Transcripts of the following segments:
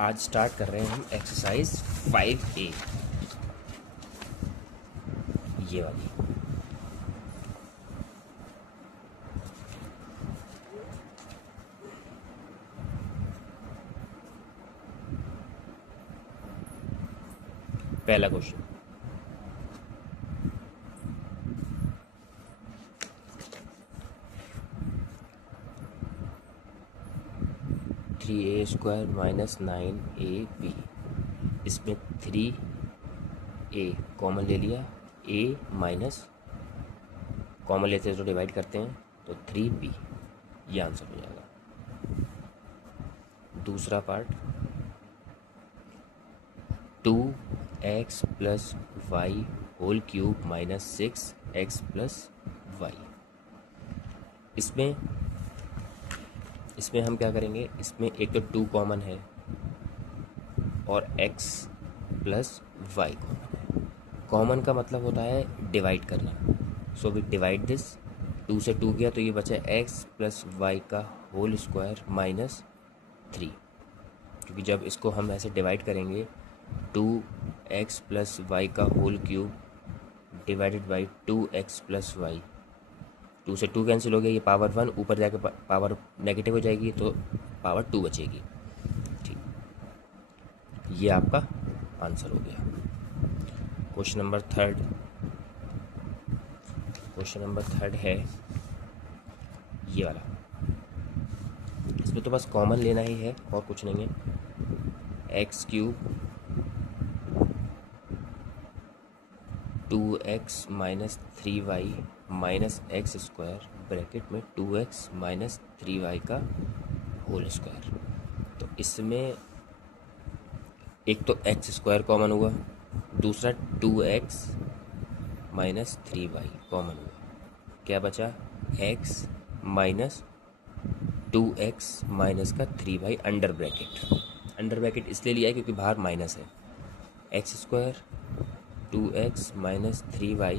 आज स्टार्ट कर रहे हैं हम एक्सरसाइज 5A, ये वाली। पहला क्वेश्चन, थ्री ए स्क्वायर माइनस 9AB। इसमें 3A कॉमन ले लिया, A माइनस कॉमन लेते हैं तो डिवाइड करते हैं तो 3B, ये आंसर हो जाएगा। दूसरा part, 2x plus y whole cube minus 6x plus y. इसमें हम क्या करेंगे, इसमें एक तो 2 कॉमन है और x प्लस वाई कॉमन है। कॉमन का मतलब होता है डिवाइड करना। सो वी डिवाइड दिस, 2 से 2 गया तो ये बचा x प्लस वाई का होल स्क्वायर माइनस 3, क्योंकि जब इसको हम ऐसे डिवाइड करेंगे 2x प्लस वाई का whole cube divided by 2x plus y, 2 से 2 कैंसिल हो गया, ये पावर 1 ऊपर जाके पावर नेगेटिव हो जाएगी तो पावर 2 बचेगी। ठीक, ये आपका आंसर हो गया। क्वेश्चन नंबर थर्ड है ये वाला। इसमें तो बस कॉमन लेना ही है और कुछ नहीं है। X cube 2x minus 3y minus x square bracket में 2x माइनस 3y का होल स्क्वायर। तो इसमें एक तो एक्स स्क्वायर कॉमन हुआ, दूसरा 2x माइनस 3y कॉमन हुआ, क्या बचा x माइनस 2x माइनस का 3y अंडर ब्रैकेट इसलिए लिया है क्योंकि बाहर माइनस है। X square 2x minus 3y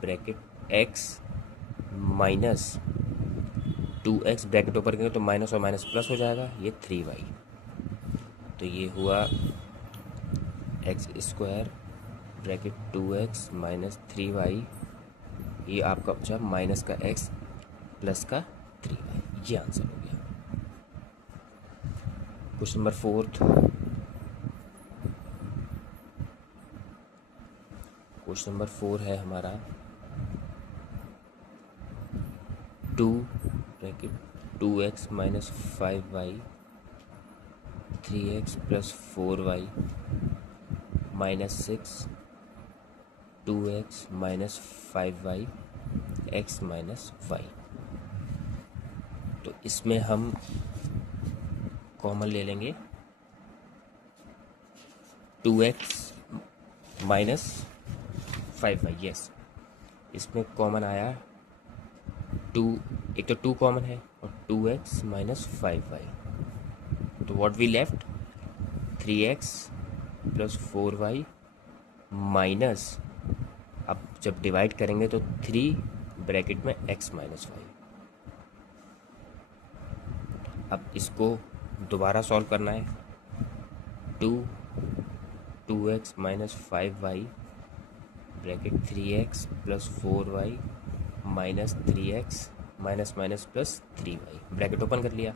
bracket x minus 2x bracket ऊपर करेंगे तो माइनस और माइनस प्लस हो जाएगा, ये 3y। तो ये हुआ x square bracket 2x minus 3y, ये आपका बचा माइनस का x प्लस का 3y, ये आंसर हो गया। क्वेश्चन नंबर फोर है हमारा, 2 ब्रैकेट 2x माइनस 5y 3x plus 4y minus 6 2x माइनस 5y x माइनस y। तो इसमें हम कॉमन ले लेंगे 2x माइनस 5y। यस, इसमें कॉमन आया 2, एक तो 2 कॉमन है और 2x माइनस 5y। तो what we left 3x plus 4y minus, अब जब डिवाइड करेंगे तो 3 ब्रैकेट में x माइनस वाई। अब इसको दोबारा सॉल्व करना है, 2x माइनस 5y bracket 3x plus 4y minus 3x minus minus plus 3y, bracket open कर लिया।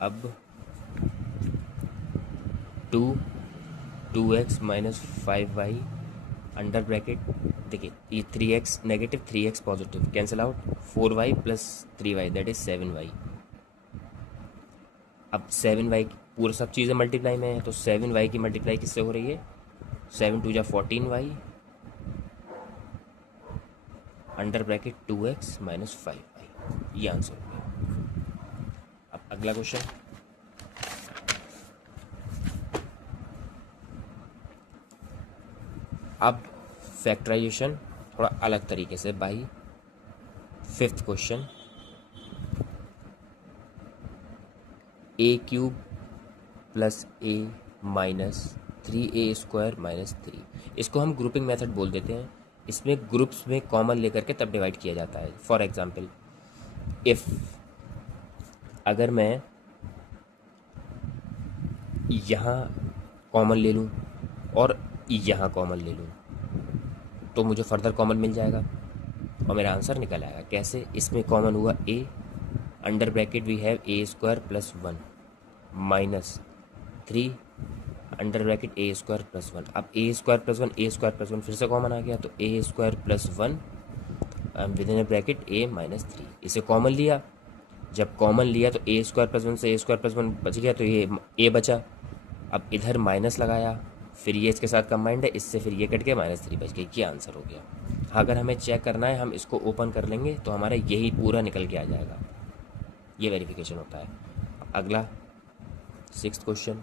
अब 2x माइनस 5y अंडर ब्रैकेट, देखिए ये 3x negative 3x positive cancel out, 4y plus 3y that is 7y। अब 7y पूरा सब चीज़ें मल्टीप्लाई में है तो 7y की मल्टीप्लाई किससे हो रही है, 7 2 जा 14y अंडर ब्रैकेट 2x माइनस 5y, ये आंसर हो गया। अब अगला क्वेश्चन, अब फैक्टराइजेशन थोड़ा अलग तरीके से by 5th question, a cube plus a minus 3a square minus 3, इसको हम ग्रुपिंग मेथड बोल देते हैं। इसमें ग्रुप्स में कॉमन लेकर के तब डिवाइड किया जाता है। फॉर एग्जांपल, इफ़ अगर मैं यहाँ कॉमन ले लूँ और यहाँ कॉमन ले लूँ तो मुझे फर्दर कॉमन मिल जाएगा और मेरा आंसर निकल आएगा। कैसे? इसमें कॉमन हुआ a, under bracket we have a square plus 1 minus 3 under bracket a square plus 1। अब a square plus 1 a square plus 1 फिर से कॉमन आ गया तो a square plus 1 with in bracket a minus 3। इसे कॉमन लिया, जब कॉमन लिया तो a स्क्वायर प्लस 1 से a स्क्वायर प्लस 1 बच गया तो ये a बचा। अब इधर माइनस लगाया, फिर ये इसके साथ कंबाइंड है, इससे फिर ये कट के माइनस 3 बच गया। ये आंसर हो गया। अगर हमें चेक करना है हम इसको ओपन कर लेंगे तो हमारा यही पूरा निकल के आ जाएगा। ये वेरिफिकेशन होता है। अगला 6th question,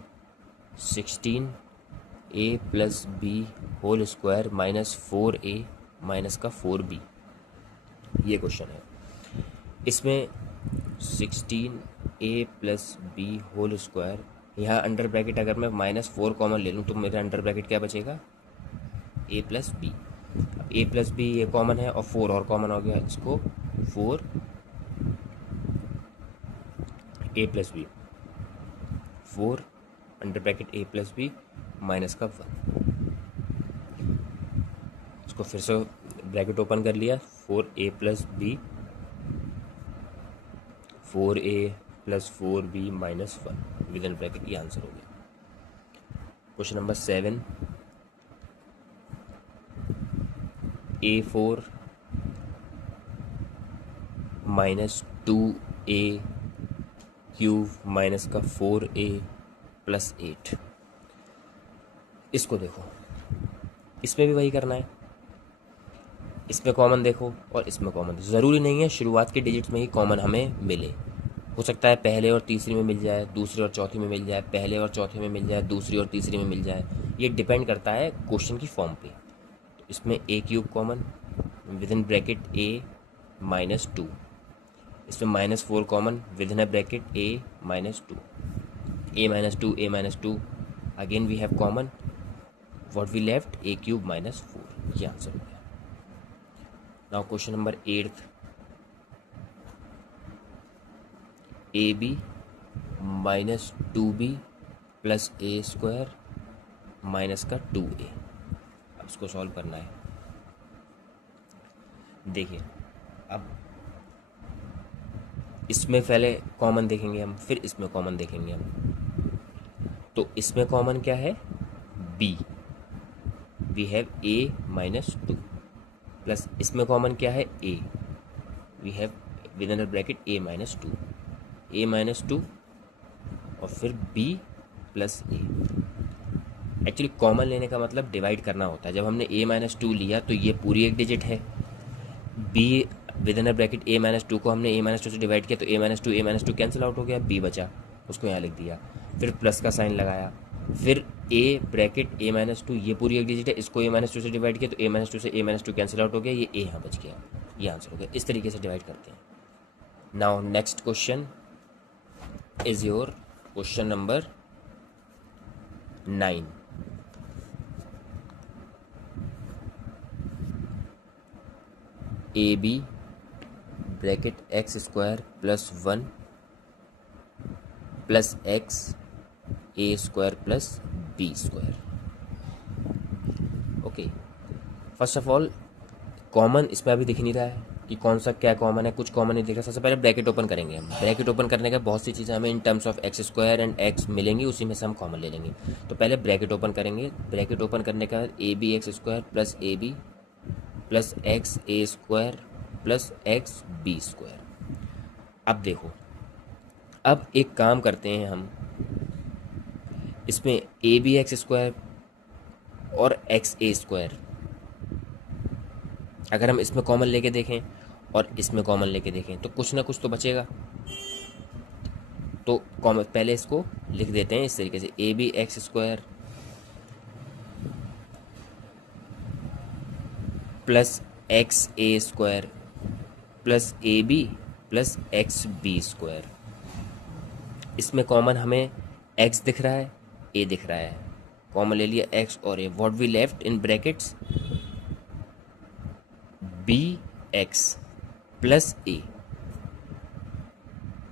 16a plus b whole square minus 4a minus का 4b, ये क्वेश्चन है। इसमें 16a plus b whole square, यहाँ अंडर ब्रैकेट अगर मैं -4 कॉमन ले लूँ तो मेरा अंडर ब्रैकेट क्या बचेगा? a plus b. अब a प्लस बी ये कॉमन है और 4 और कॉमन हो गया, इसको 4 a plus b, 4 under bracket a plus b minus का 1। इसको फिर से ब्रैकेट ओपन कर लिया, 4a plus b 4a plus 4b minus 1 with in bracket, ये आंसर हो गया। Question number 7, a4 minus 2a cube minus का 4a प्लस 8। इसको देखो, इसमें भी वही करना है। इसमें कॉमन देखो और इसमें कॉमन देखो। ज़रूरी नहीं है शुरुआत के डिजिट्स में ही कॉमन हमें मिले, हो सकता है पहले और तीसरी में मिल जाए, दूसरी और चौथी में मिल जाए, पहले और चौथे में मिल जाए, दूसरी और तीसरी में मिल जाए। ये डिपेंड करता है क्वेश्चन की फॉर्म पे। तो इसमें a cube common with in bracket a minus 2, इसमें -4 common with in bracket a minus 2, a minus 2 a minus 2, again we have common, what we left a cube minus 4। ये answer हो गया। Now question number 8, ab minus 2b plus a square minus का 2a। अब इसको solve करना है। देखिए, अब इसमें पहले कॉमन देखेंगे हम, फिर इसमें कॉमन देखेंगे हम। तो इसमें कॉमन क्या है? b, we have a minus 2, plus इसमें कॉमन क्या है? a, we have with in bracket a minus 2, a minus 2 और फिर b plus a। Actually common लेने का मतलब डिवाइड करना होता है। जब हमने a माइनस 2 लिया तो ये पूरी एक डिजिट है, b with in bracket a minus 2 को हमने a माइनस 2 से डिवाइड किया तो a माइनस 2 कैंसिल आउट हो गया, b बचा, उसको यहाँ लिख दिया। फिर प्लस का साइन लगाया, फिर a ब्रैकेट a माइनस 2, ये पूरी एक डिजिट है, इसको a माइनस 2 से डिवाइड किया तो a माइनस 2 से a माइनस 2 कैंसिल आउट हो गया, ये a यहाँ बच गया। ये आंसर हो गया। इस तरीके से डिवाइड करते हैं। Now next question is your question number 9। A b bracket x square plus 1 plus x a square plus b square. Okay, first of all common इसमें अभी दिख नहीं रहा है कि कौन सा क्या कॉमन है, कुछ कॉमन नहीं दिख रहा। सबसे पहले ब्रैकेट ओपन करेंगे हम। ब्रैकेट ओपन करने का बहुत सी चीज़ें हमें in terms of x square and x मिलेंगी, उसी में से हम कॉमन ले लेंगे। तो पहले ब्रैकेट ओपन करेंगे। ब्रैकेट ओपन करने के बाद a b x square plus a b plus x a square plus x b square. अब देखो, अब एक काम करते हैं हम, इसमें ए बी एक्स स्क्वायर और एक्स ए स्क्वायर अगर हम इसमें कॉमन लेके देखें और इसमें कॉमन लेके देखें तो कुछ ना कुछ तो बचेगा। तो कॉमन पहले इसको लिख देते हैं इस तरीके से, a b x square plus x a square plus a b plus x b square. इसमें कॉमन हमें एक्स दिख रहा है, ए दिख रहा है, कॉमन ले लिया एक्स और a. What we left in brackets b x plus a.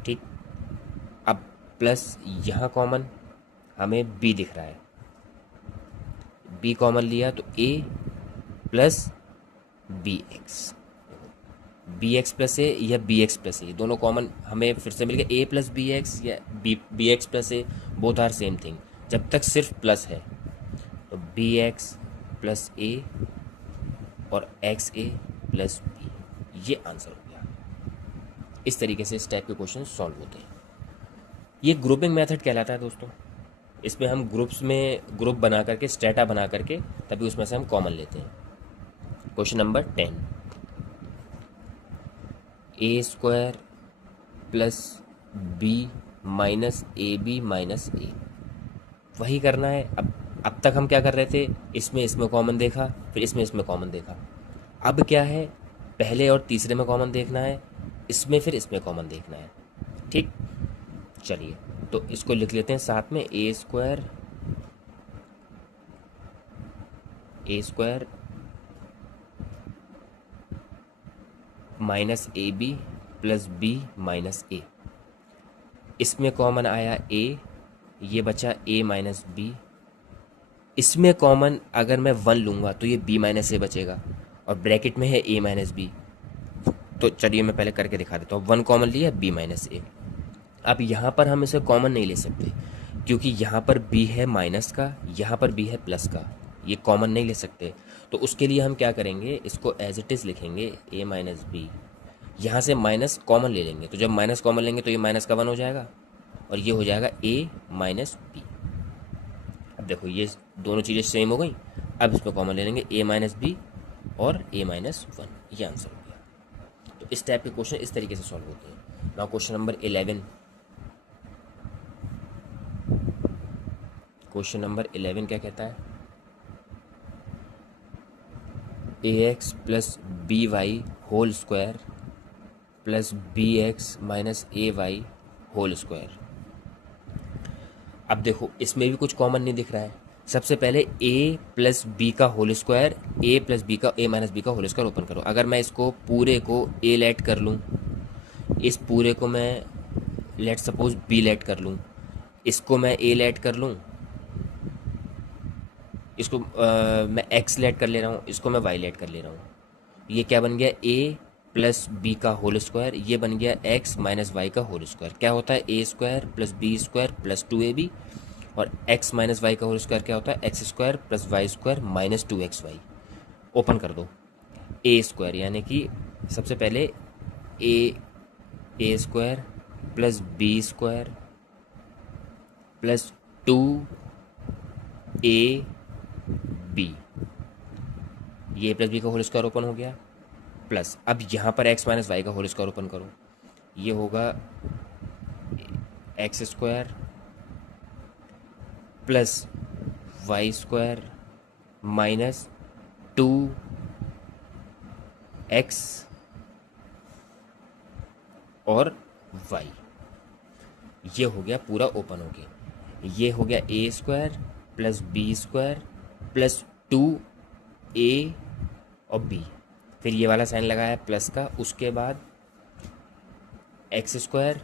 ठीक, अब प्लस यहाँ कॉमन, हमें बी दिख रहा है, बी कॉमन लिया तो a plus b x, b x plus a या बी एक्स प्लस ए दोनों कॉमन हमें फिर से मिल गया, ए प्लस बी एक्स या b x plus a, both are same thing जब तक सिर्फ प्लस है। तो बी एक्स प्लस ए और एक्स ए प्लस बी, ये आंसर हो गया। इस तरीके से इस टाइप के क्वेश्चन सॉल्व होते हैं। ये ग्रुपिंग मेथड कहलाता है दोस्तों। इसमें हम ग्रुप्स में ग्रुप बना करके स्ट्रेटा बना करके तभी उसमें से हम कॉमन लेते हैं। Question number 10, a square plus b minus a b minus a, वही करना है। अब तक हम क्या कर रहे थे, इसमें कॉमन देखा, फिर इसमें कॉमन देखा। अब क्या है, पहले और तीसरे में कॉमन देखना है, इसमें फिर इसमें कॉमन देखना है। ठीक, चलिए तो इसको लिख लेते हैं साथ में, a square minus a b plus b minus a. इसमें कॉमन आया ए, ये बचा ए माइनस बी। इसमें कॉमन अगर मैं 1 लूँगा तो ये बी माइनस ए बचेगा और ब्रैकेट में है ए माइनस बी। तो चलिए मैं पहले करके दिखा देता हूँ। 1 कॉमन लिया, बी माइनस ए। अब यहाँ पर हम इसे कॉमन नहीं ले सकते क्योंकि यहाँ पर बी है माइनस का, यहाँ पर बी है प्लस का, ये कॉमन नहीं ले सकते। तो उसके लिए हम क्या करेंगे, इसको एज इट इज़ लिखेंगे, ए माइनस बी। यहाँ से माइनस कॉमन ले लेंगे, तो जब माइनस कॉमन लेंगे तो ये माइनस का 1 हो जाएगा और ये हो जाएगा ए माइनस बी। अब देखो ये दोनों चीज़ें सेम हो गई। अब इसमें कॉमन ले लेंगे, ए माइनस बी और ए माइनस 1, ये आंसर हो गया। तो इस टाइप के क्वेश्चन इस तरीके से सॉल्व होते हैं। Now question number 11। Question number 11 क्या कहता है, a x plus b y whole square plus b x minus a y whole square. अब देखो इसमें भी कुछ कॉमन नहीं दिख रहा है। सबसे पहले ए प्लस बी का होल स्क्वायर, ए प्लस बी का, ए माइनस बी का होल स्क्वायर ओपन करो। अगर मैं इसको पूरे को ए लेट कर लूँ, इस पूरे को मैं लेट सपोज बी लेट कर लूँ, इसको मैं ए लेट कर लूँ, इसको मैं एक्स लेट कर ले रहा हूँ, इसको मैं वाई लेट कर ले रहा हूँ। ये क्या बन गया, ए प्लस बी का होल स्क्वायर, ये बन गया एक्स माइनस वाई का होल स्क्वायर। क्या होता है, a square plus b square plus 2ab, और एक्स माइनस वाई का होल स्क्वायर क्या होता है, x square plus y square minus 2xy। Open कर दो ए स्क्वायर, यानी कि सबसे पहले a square plus b square plus 2ab, ये प्लस बी का होल स्क्वायर ओपन हो गया, प्लस अब यहाँ पर एक्स माइनस वाई का होल स्क्वायर ओपन करो, ये होगा x square plus y square minus 2x और y। ये हो गया पूरा ओपन हो गया। ये हो गया a square plus b square plus 2a और b, फिर ये वाला साइन लगाया प्लस का, उसके बाद x square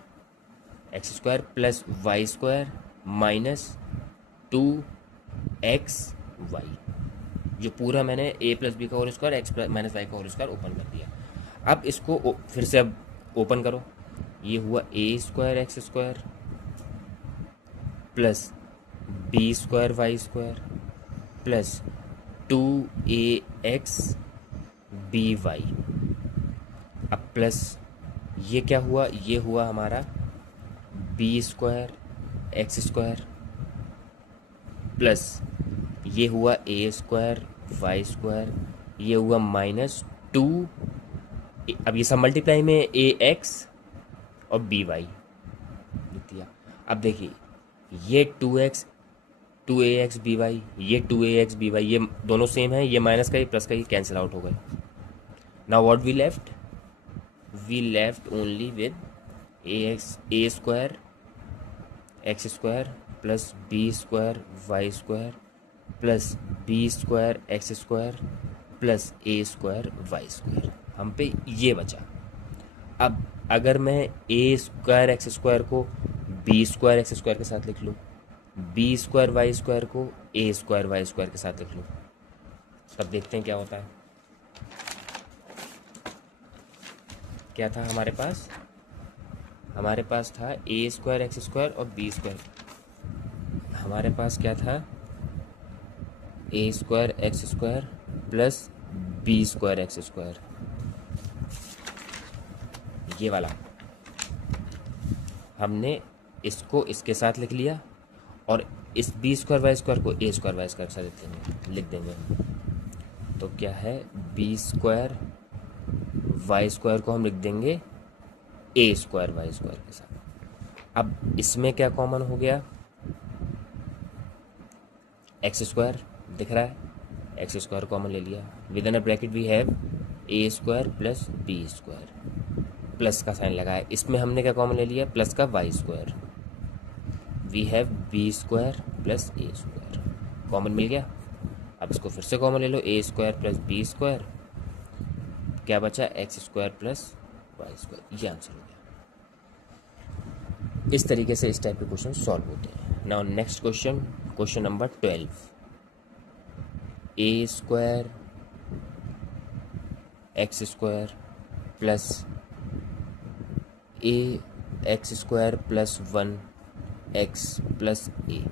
plus y square minus 2xy। जो पूरा मैंने a प्लस बी का whole square, x minus y का होल स्क्वायर ओपन कर दिया। अब इसको फिर से अब ओपन करो, ये हुआ a square x square plus b square y square plus 2ax by। अब प्लस ये क्या हुआ, ये हुआ हमारा b square x square plus ये हुआ ए स्क्वायर वाई स्क्वायर, ये हुआ माइनस 2, अब ये सब मल्टीप्लाई में ए एक्स और बी वाई लिख दिया। अब देखिए ये 2ax by, ये 2ax by, ये दोनों सेम है, ये माइनस का ही प्लस का ही कैंसिल आउट हो गए। Now what we left only with a square x square plus b square y square plus b square x square plus a square y square, हम पे ये बचा। अब अगर मैं ए स्क्वायर एक्स स्क्वायर को बी स्क्वायर एक्स स्क्वायर के साथ लिख लूँ बी स्क्वायर वाई स्क्वायर को ए स्क्वायर वाई स्क्वायर के साथ लिख लूँ, तब देखते हैं क्या होता है। क्या था हमारे पास? हमारे पास था ए स्क्वायर एक्स स्क्वायर और बी स्क्वायर। हमारे पास क्या था? A square x square plus b square x square, ये वाला। हमने इसको इसके साथ लिख लिया और इस बी स्क्वायर वाई स्क्वायर को ए स्क्वायर वाई स्क्वायर के साथ लिख देंगे। तो क्या है? बी स्क्वायर वाई स्क्वायर को हम लिख देंगे ए स्क्वायर वाई स्क्वायर के साथ। अब इसमें क्या कॉमन हो गया? एक्स स्क्वायर दिख रहा है, एक्स स्क्वायर कॉमन ले लिया। With in a bracket we have a square plus b square, plus का साइन लगाया। इसमें हमने क्या कॉमन ले लिया? प्लस का y square. We have b square plus a square, common मिल गया। अब इसको फिर से कॉमन ले लो, a square plus b square, क्या बचा? X square plus y square, ये आंसर हो गया। इस तरीके से इस टाइप के क्वेश्चन सॉल्व होते हैं। Now next question, question number 12। A square x square plus a x square plus 1 x plus a.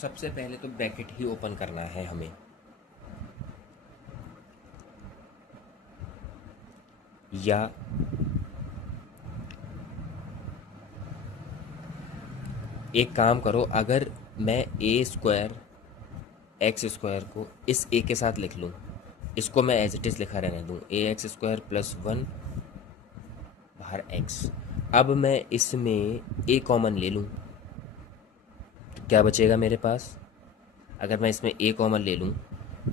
सबसे पहले तो ब्रैकेट ही ओपन करना है हमें। या एक काम करो, अगर मैं ए स्क्वायर एक्स स्क्वायर को इस ए के साथ लिख लूँ, इसको मैं एज इट इज़ लिखा रहने दूँ, ए एक्स स्क्वायर प्लस 1 बाहर एक्स। अब मैं इसमें ए कॉमन ले लूँ तो क्या बचेगा मेरे पास? अगर मैं इसमें ए कॉमन ले लूँ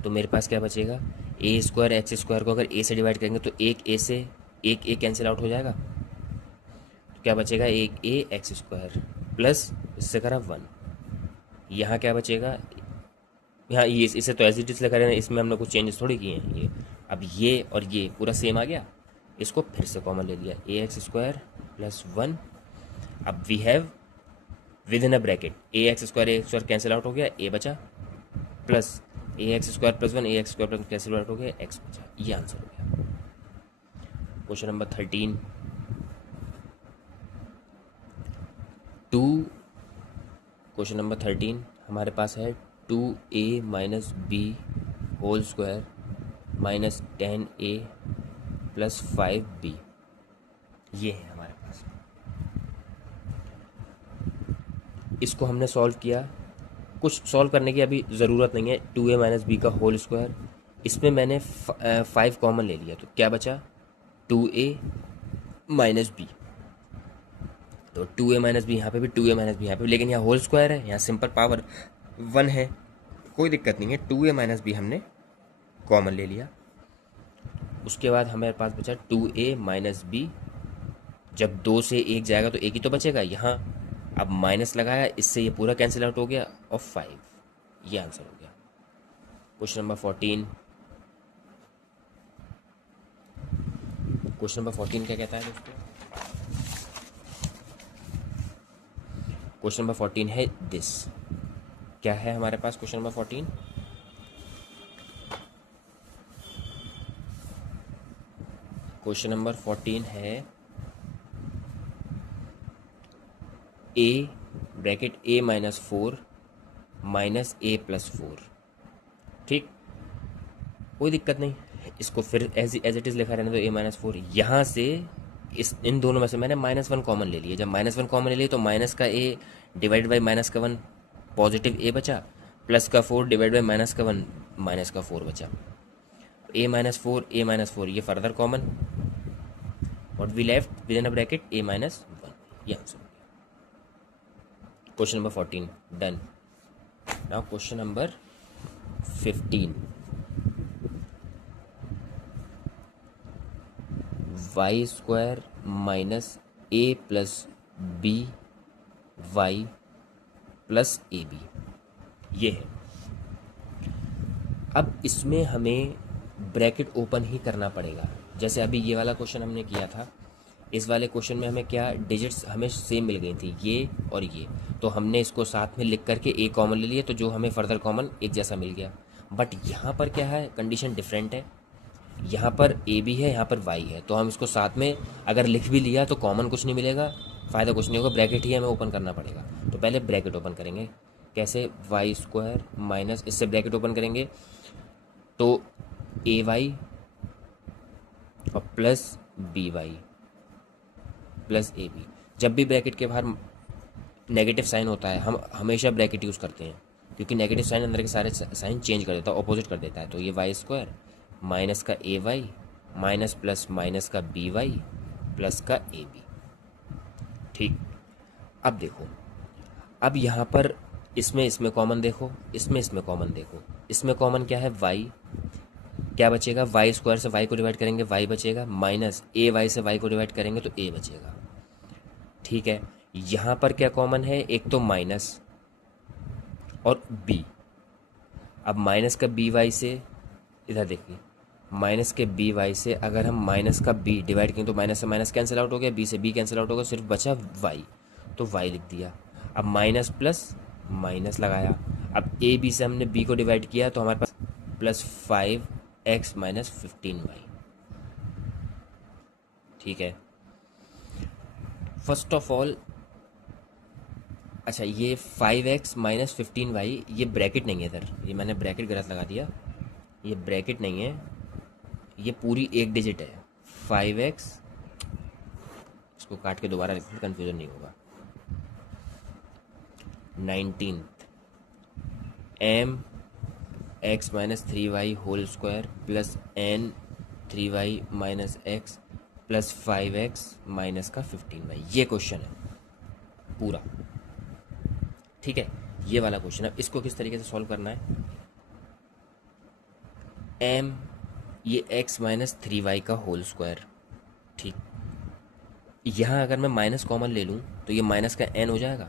तो मेरे पास क्या बचेगा? ए स्क्वायर एक्स स्क्वायर को अगर ए से डिवाइड करेंगे तो एक ए से एक ए कैंसिल आउट हो जाएगा, तो क्या बचेगा? एक ए एक्स स्क्वायर प्लस इससे करा 1। यहाँ क्या बचेगा? यहाँ ये इसे तो एज इट इज लिखा रहना, इसमें हमने कुछ चेंजेस थोड़ी किए हैं। ये अब ये और ये पूरा सेम आ गया, इसको फिर से कॉमन ले लिया, ए एक्स स्क्वायर प्लस 1। अब we have with in a bracket a square cancel out हो गया, ए बचा, plus a x square plus 1 a x square plus cancel out हो गया, एक्स बचा। ये आंसर हो गया। Question number 13। क्वेश्चन नंबर 13 हमारे पास है 2a minus b whole square minus 10a plus 5b। ये है हमारे पास। इसको हमने सॉल्व किया, कुछ सॉल्व करने की अभी ज़रूरत नहीं है। 2a माइनस बी का होल स्क्वायर, इसमें मैंने 5 कॉमन ले लिया, तो क्या बचा? 2a minus B. तो 2a माइनस बी यहाँ पे भी, 2a माइनस बी यहाँ पे भी, लेकिन यहाँ होल स्क्वायर है, यहाँ सिंपल पावर 1 है, कोई दिक्कत नहीं है। 2a माइनस बी हमने कॉमन ले लिया। उसके बाद हमारे पास बचा 2a माइनस बी। जब 2 से 1 जाएगा तो एक ही तो बचेगा, यहाँ अब माइनस लगाया, इससे ये पूरा कैंसिल आउट हो गया, और 5। ये आंसर हो गया। Question number 14। क्वेश्चन नंबर 14 क्या कहता है दोस्तों? क्वेश्चन नंबर 14 है दिस। क्या है हमारे पास क्वेश्चन नंबर 14? क्वेश्चन नंबर 14 है A bracket a minus 4 minus a plus 4। ठीक, कोई दिक्कत नहीं, इसको फिर एज इट इज़ लिखा रहने दो, ए माइनस 4। यहाँ से इन दोनों में से मैंने -1 कॉमन ले लिया। जब -1 कॉमन ले लिया तो माइनस का ए डिवाइड बाई माइनस का 1 पॉजिटिव ए बचा, प्लस का 4 डिवाइड बाई माइनस का 1 माइनस का 4 बचा। ए माइनस 4 ये further common, what we left with in a bracket a minus 1। ये आंसर हो गया। Question number 14 done. Now question number 15। Y square minus a plus b y plus a b, ये है। अब इसमें हमें ब्रैकेट ओपन ही करना पड़ेगा। जैसे अभी ये वाला क्वेश्चन हमने किया था, इस वाले क्वेश्चन में हमें क्या डिजिट्स हमें सेम मिल गई थी, ये और ये, तो हमने इसको साथ में लिख करके ए कॉमन ले लिया, तो जो हमें फर्दर कॉमन एक जैसा मिल गया। बट यहाँ पर क्या है, कंडीशन डिफरेंट है। यहाँ पर ए भी है, यहाँ पर वाई है, तो हम इसको साथ में अगर लिख भी लिया तो कॉमन कुछ नहीं मिलेगा, फ़ायदा कुछ नहीं होगा, ब्रैकेट ही हमें ओपन करना पड़ेगा। तो पहले ब्रैकेट ओपन करेंगे, कैसे, वाई स्क्वायर माइनस, इससे ब्रैकेट ओपन करेंगे तो ए वाई और plus b y plus a b. जब भी ब्रैकेट के बाहर नेगेटिव साइन होता है हम हमेशा ब्रैकेट यूज़ करते हैं, क्योंकि नेगेटिव साइन अंदर के सारे साइन चेंज कर देता है, ऑपोजिट कर देता है। तो ये वाई स्क्वायर माइनस का ए वाई माइनस प्लस माइनस का बी वाई प्लस का ए बी। ठीक, अब देखो, अब यहाँ पर इसमें कॉमन देखो, इसमें कॉमन देखो, इसमें कॉमन क्या है, वाई, क्या बचेगा, वाई स्क्वायर से वाई को डिवाइड करेंगे वाई बचेगा, माइनस ए वाई से वाई को डिवाइड करेंगे तो ए बचेगा। ठीक है, यहाँ पर क्या कॉमन है, एक तो माइनस और बी। अब माइनस का बी वाई से, इधर देखिए, माइनस के बी वाई से अगर हम माइनस का बी डिवाइड करें तो माइनस से माइनस कैंसिल आउट हो गया, बी से बी कैंसिल आउट हो गया, सिर्फ बचा वाई, तो वाई लिख दिया। अब माइनस प्लस माइनस लगाया, अब ए बी से हमने बी को डिवाइड किया तो हमारे पास प्लस 5x माइनस 15y। ठीक है, फर्स्ट ऑफ ऑल, अच्छा ये 5x माइनस 15y, ये ब्रैकेट नहीं है इधर, ये मैंने ब्रैकेट गलत लगा दिया, ये ब्रैकेट नहीं है, ये पूरी एक डिजिट है। 5x, इसको काट के दोबारा लिखते हैं, कन्फ्यूजन नहीं होगा। 19 m x minus 3y whole square plus n 3y minus x plus 5x minus का 15y, ये क्वेश्चन है पूरा। ठीक है, ये वाला क्वेश्चन है, इसको किस तरीके से सॉल्व करना है, m ये x माइनस 3y का होल स्क्वायर। ठीक, यहाँ अगर मैं माइनस कॉमन ले लूँ तो ये माइनस का n हो जाएगा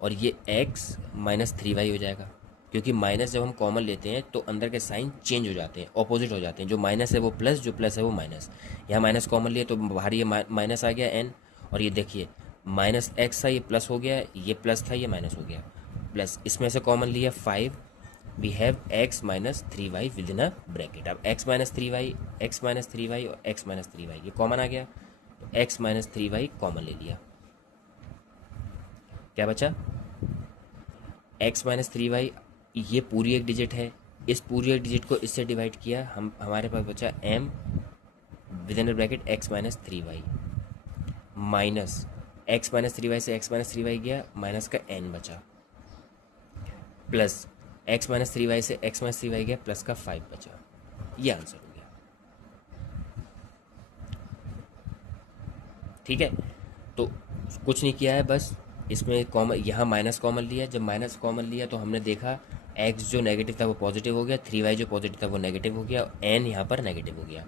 और ये x माइनस 3y हो जाएगा, क्योंकि माइनस जब हम कॉमन लेते हैं तो अंदर के साइन चेंज हो जाते हैं, ऑपोजिट हो जाते हैं, जो माइनस है वो प्लस, जो प्लस है वो माइनस। यहाँ माइनस कॉमन लिए तो बाहर ये माइनस आ गया n, और ये देखिए माइनस x था ये प्लस हो गया, ये प्लस था ये माइनस हो गया, प्लस इसमें से कॉमन लिया 5, we have x minus 3y with in a bracket. अब x minus 3y, x minus 3y और x माइनस 3y ये कॉमन आ गया, तो x माइनस 3y कॉमन ले लिया, क्या बचा, x माइनस 3y, ये पूरी एक डिजिट है, इस पूरी एक डिजिट को इससे डिवाइड किया, हमारे पास बचा m with in bracket x minus 3y minus x minus 3y से x माइनस 3y गया, माइनस का n बचा, प्लस x माइनस 3y से x माइनस 3y गया, प्लस का 5 बचा। ये आंसर हो गया। ठीक है, तो कुछ नहीं किया है, बस इसमें कॉमन, यहाँ माइनस कॉमन लिया, जब माइनस कॉमन लिया तो हमने देखा x जो नेगेटिव था वो पॉजिटिव हो गया, 3y जो पॉजिटिव था वो नेगेटिव हो गया, n यहाँ पर नेगेटिव हो गया।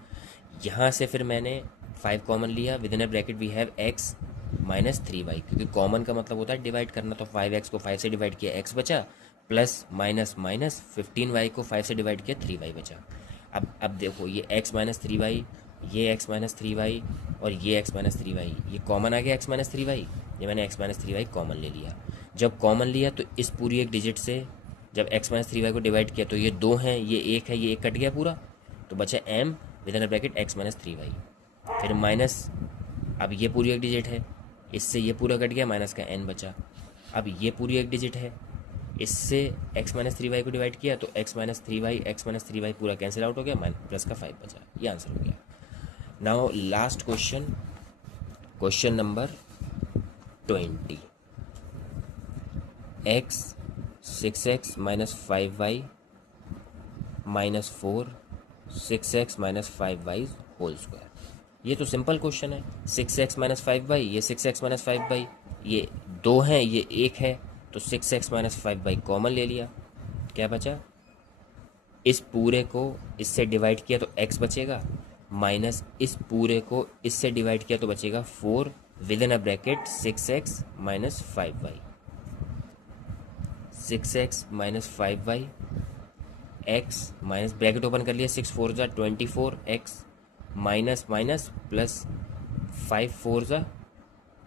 यहाँ से फिर मैंने 5 कॉमन लिया, with in a bracket we have x minus 3y, क्योंकि कॉमन का मतलब होता है डिवाइड करना, तो 5x को 5 से डिवाइड किया x बचा, प्लस माइनस माइनस 15y को 5 से डिवाइड किया 3y बचा। अब देखो ये x माइनस 3y, ये x माइनस 3y और ये x माइनस 3y, ये कॉमन आ गया x माइनस 3y, ये मैंने x माइनस 3y कॉमन ले लिया। जब कॉमन लिया तो इस पूरी एक डिजिट से जब x माइनस 3y को डिवाइड किया तो ये 2 हैं, ये 1 है, ये 1 कट गया पूरा, तो बचा m with in bracket x minus 3y, फिर माइनस, अब ये पूरी एक डिजिट है, इससे ये पूरा कट गया, माइनस का n बचा। अब ये पूरी एक डिजिट है, इससे x माइनस 3y को डिवाइड किया तो x माइनस 3y पूरा कैंसिल आउट हो गया, प्लस का 5 बचा, ये आंसर हो गया। Now last question, question number 20, x 6x minus 5y minus 4 6x minus 5y whole square. ये तो सिंपल क्वेश्चन है, 6x माइनस 5y, ये 6x माइनस 5y, ये 2 हैं, ये 1 है, तो 6x माइनस 5y कॉमन ले लिया, क्या बचा, इस पूरे को इससे डिवाइड किया तो x बचेगा, माइनस इस पूरे को इससे डिवाइड किया तो बचेगा 4 with in a bracket 6x minus 5y, 6x minus 5y, x minus bracket open कर लिया, 6 4 जा 24x माइनस माइनस प्लस 5 4 ज़ा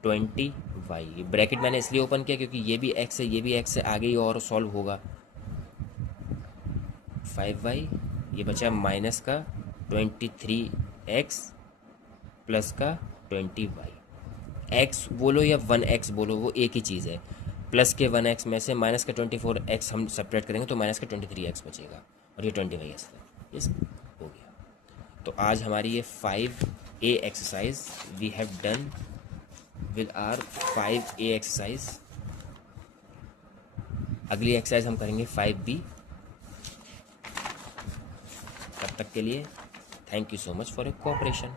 20 वाई। ब्रैकेट मैंने इसलिए ओपन किया क्योंकि ये भी एक्स है, ये भी एक्स है, आगे ही और सॉल्व होगा। 5 वाई, ये बचा माइनस का 23 एक्स प्लस का 20 वाई। एक्स बोलो या 1 एक्स बोलो, वो एक ही चीज़ है। प्लस के 1 एक्स में से माइनस का 24 एक्स हम सेपरेट करेंगे तो माइनस का 23 एक्स बचेगा, और ये 20 वाई एक्स ये हो गया। तो आज हमारी ये 5A exercise we have done with our 5A exercise. अगली एक्सरसाइज हम करेंगे 5B। तब तक के लिए thank you so much for your cooperation.